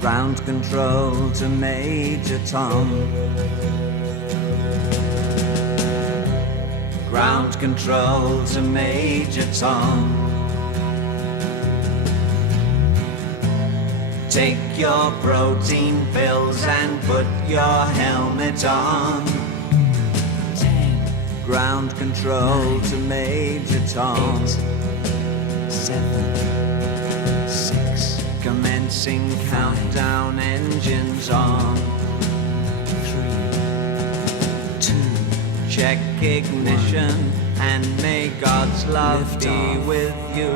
Ground control to Major Tom. Ground control to Major Tom. Take your protein pills and put your helmet on. 10. Ground control 9, to Major Tom. 8, 7, 6. Commencing 5, countdown, engines on. 3, 2. Check ignition 1. And may God's love Lift be off. with you.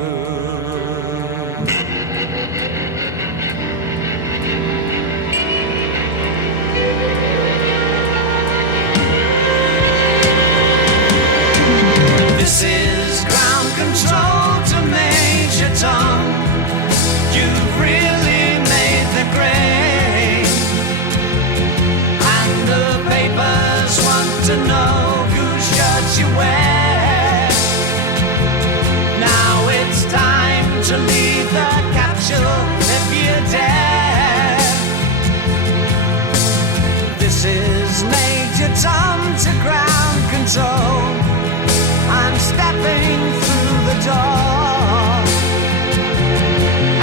This is ground control to Major Tom. You've really made the grade, and the papers want to know whose shirts you wear. Now it's time to leave the capsule if you dare. This is Major Tom to ground control. I'm stepping through the door,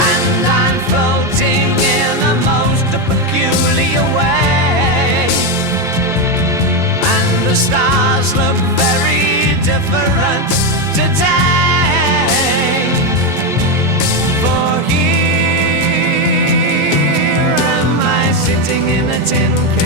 and I'm floating in a most peculiar way, and the stars look very different today. For here am I sitting in a tin can,